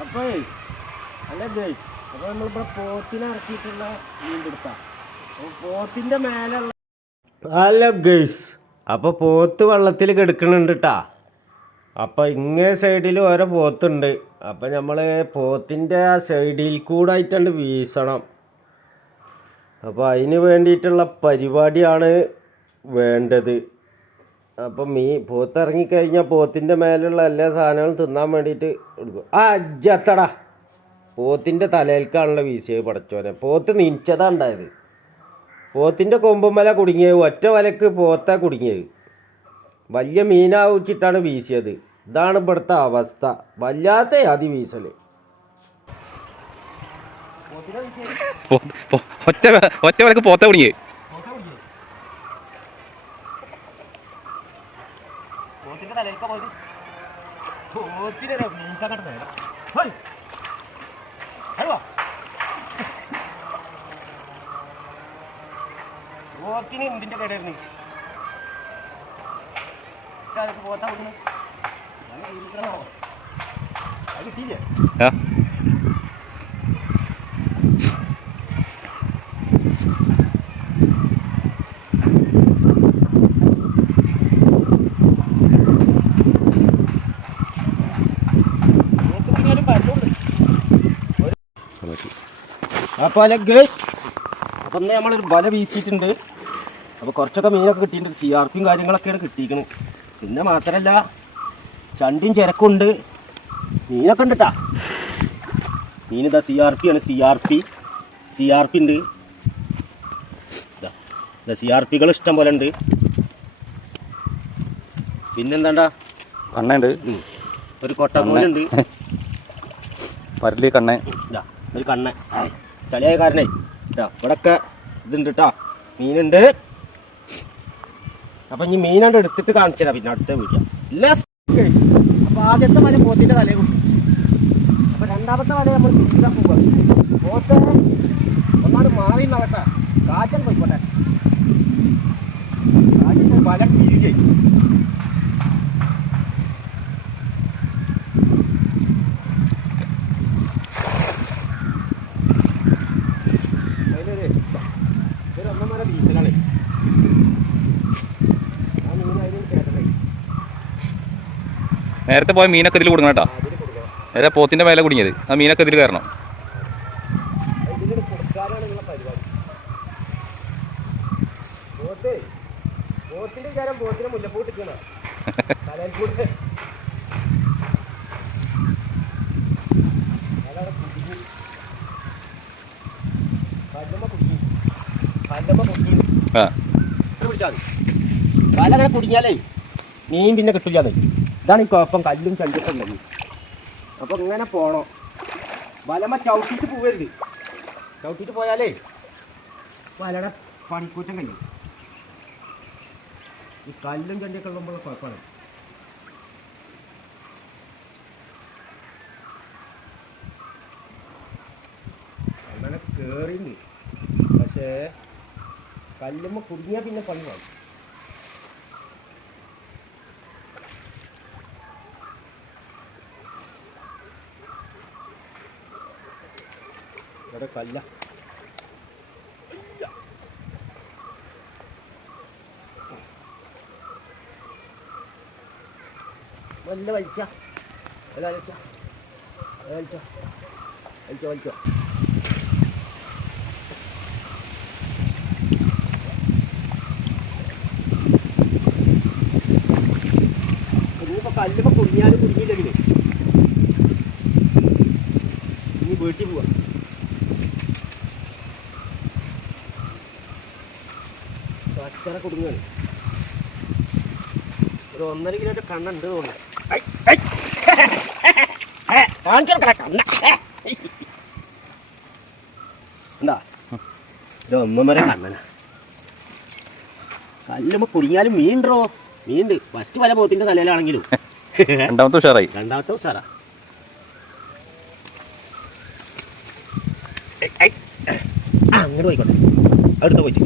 അപ്പൊ അല്ല ഗൈസ്, അപ്പൊ നമ്മളിവിടെ പോത്തിനെ ഇറക്കിയിട്ടുള്ള മീൻപിടുത്ത പോത്തിന്റെ മേലുള്ള ഹലോ ഗൈസ്. അപ്പോൾ പോത്ത് വെള്ളത്തിൽ കിടക്കുന്നുണ്ട് കേട്ടാ. അപ്പോൾ ഇങ്ങേ സൈഡിൽ ഓരോ പോത്തുണ്ട്. അപ്പോൾ നമ്മൾ പോത്തിൻ്റെ ആ സൈഡിൽ കൂടെ ആയിട്ടുണ്ട് വീശണം. അപ്പോൾ അതിന് വേണ്ടിയിട്ടുള്ള പരിപാടിയാണ് വേണ്ടത്. അപ്പം പോത്ത് ഇറങ്ങിക്കഴിഞ്ഞാൽ പോത്തിൻ്റെ മേലുള്ള എല്ലാ സാധനങ്ങളും തിന്നാൻ വേണ്ടിയിട്ട് എടുക്കും. ആ അജ്ജത്തടാ, പോത്തിൻ്റെ തലയിൽക്കാണല്ലോ വീശിയത് പടച്ചോനെ. പോത്ത് നീച്ചതാ ഉണ്ടായത്. പോത്തിൻ്റെ കൊമ്പുമല കുടുങ്ങിയത്, ഒറ്റ വലക്ക് പോത്താ കുടുങ്ങിയത്. വലിയ മീനാവിച്ചിട്ടാണ് വീശിയത്. ഇതാണ് ഇവിടുത്തെ അവസ്ഥ. വല്ലാത്ത അതി വീശല്. ഒറ്റ വലക്ക് പോത്ത കുടുങ്ങിയത്. പോത്തിന്റെ തലയിൽക്ക പോയത്. പോത്തിന് പോത്തിന് എന്തിന്റെ കേടായിരുന്നു പോത്താ കൊടുക്കുന്നത്. അത് കിട്ടിയില്ലേ? അപ്പോൾ അല്ല ഗേസ്, അപ്പം ഇന്ന് നമ്മളൊരു വല വീശിയിട്ടുണ്ട്. അപ്പോൾ കുറച്ചൊക്കെ മീനൊക്കെ കിട്ടിയിട്ടുണ്ട്. CRP കാര്യങ്ങളൊക്കെയാണ് കിട്ടിയിരിക്കുന്നത്. പിന്നെ മാത്രമല്ല ചണ്ടിയും ചിരക്കുണ്ട്, മീനൊക്കെ ഉണ്ട് കേട്ടാ. മീനിതാ CRP ആണ്. CRP ഉണ്ട്. CRPകൾ ഇഷ്ടം പോലെ ഉണ്ട്. പിന്നെന്താണ്ടാ, കണ്ണുണ്ട്, ഒരു കൊട്ടക്കോലുണ്ട്, പരല് കണ്ണ, ഒരു കണ്ണ ചളിയായ കാരണേ ഇവിടൊക്കെ ഇതുണ്ട് കേട്ടോ, മീനുണ്ട്. അപ്പം ഇനി മീനാണ്ട് എടുത്തിട്ട് കാണിച്ചു തരാം പിന്നെ അടുത്ത വീഡിയോ. എല്ലാ അപ്പോൾ ആദ്യത്തെ വല പോത്തിൻ്റെ തലയെ കൊടുത്തു. അപ്പോൾ രണ്ടാമത്തെ വല നമ്മൾ വീശാൻ പോവുക. പോത്ത് ഒന്നാട് മാറി നോക്കട്ടെ, കാറ്റൻ പോയിക്കോട്ടെ. കാറ്റിൻ്റെ വല കിഴികെ നേരത്തെ പോയ മീനൊക്കെ ഇതിൽ കൊടുക്കണം കേട്ടോ. നേരെ പോത്തിന്റെ മേലെ കുടുങ്ങിയത്, ആ മീനൊക്കെ ഇതിൽ കയറണം. കാലങ്ങനെ കുടുങ്ങിയാലേ മീൻ പിന്നെ കിട്ടില്ലാതെ. ഇതാണ് ഈ കുഴപ്പം, കല്ലും ചണ്ടിയൊക്കെ ഉള്ളത്. അപ്പോൾ ഇങ്ങനെ പോകണം. വലമ ചവിട്ടിട്ട് പോവരുത്. ചവിട്ടിട്ട് പോയാലേ വലയുടെ പണിക്കൂറ്റം കഴിയും. ഈ കല്ലും ചണ്ടിയൊക്കെ ഉള്ള കുഴപ്പമാണ്. അങ്ങനെ കയറിണ്ട്, പക്ഷേ കല്ലുമ്മ കുടുങ്ങിയാൽ പിന്നെ പണി വേണം. ഇവിടെ കല്ല വല്ല വലിച്ച വലിച്ചോ വലിച്ചോ വലിച്ചോ വലിച്ചോ. ഇനിയിപ്പോൾ കല്ലുമ്പോൾ കുടുങ്ങിയാലും കുടുങ്ങിയില്ലെങ്കിലേ ഇനി വീട്ടിൽ പോവാ. അച്ചറ കുടുങ്ങാണ്. ഒരു 1.5 കിലോയുടെ കണ്ണുണ്ട് തോന്നുന്നു. എന്താ ഇത് 1.5 കണ്ണനാ. കല്ലുമ്പോ കുടുങ്ങിയാലും മീനുണ്ടോ? മീനുണ്ട്. ഫസ്റ്റ് വല പോത്തിന്റെ തലയിലാണെങ്കിലും രണ്ടാമത്തെ ഉഷാറായി. രണ്ടാമത്തെ ഉഷാറാ. അങ്ങോട്ട് പോയിക്കോട്ടെ, അടുത്ത് പോയിട്ട്